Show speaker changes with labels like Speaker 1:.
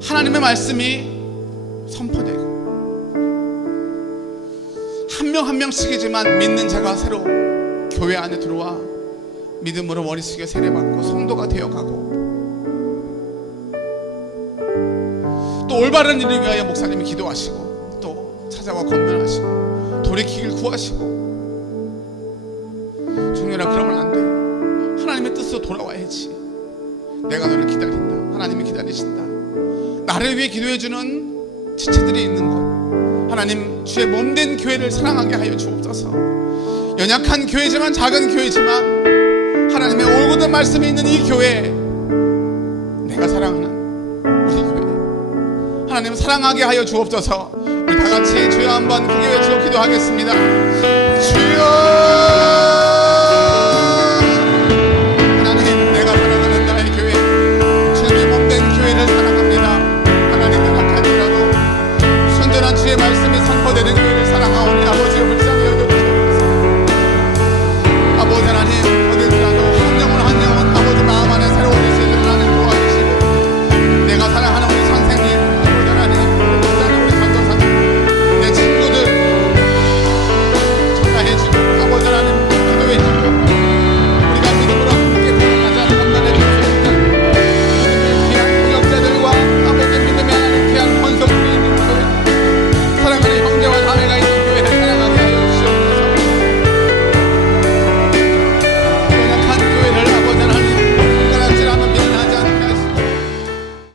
Speaker 1: 하나님의 말씀이 선포되고 한명한 명씩이지만 믿는 자가 새로 교회 안에 들어와 믿음으로 머리 숙여 세례받고 성도가 되어가고 또 올바른 일을 위하여 목사님이 기도하시고 또 찾아와 권면하시고 돌이키길 구하시고 종렬아 그러면 안 돼. 하나님의 뜻으로 돌아와야지. 내가 너를 기다린다. 하나님이 기다리신다. 나를 위해 기도해주는 지체들이 있는 것. 하나님 주의 몸된 교회를 사랑하게 하여 주옵소서. 연약한 교회지만 작은 교회지만 하나님의 올곧은 말씀이 있는 이 교회 내가 사랑하는 우리 교회 하나님 사랑하게 하여 주옵소서. 우리 다 같이 주여 한번 크게 외치고 기도하겠습니다. 주여 말씀이 선포되는 그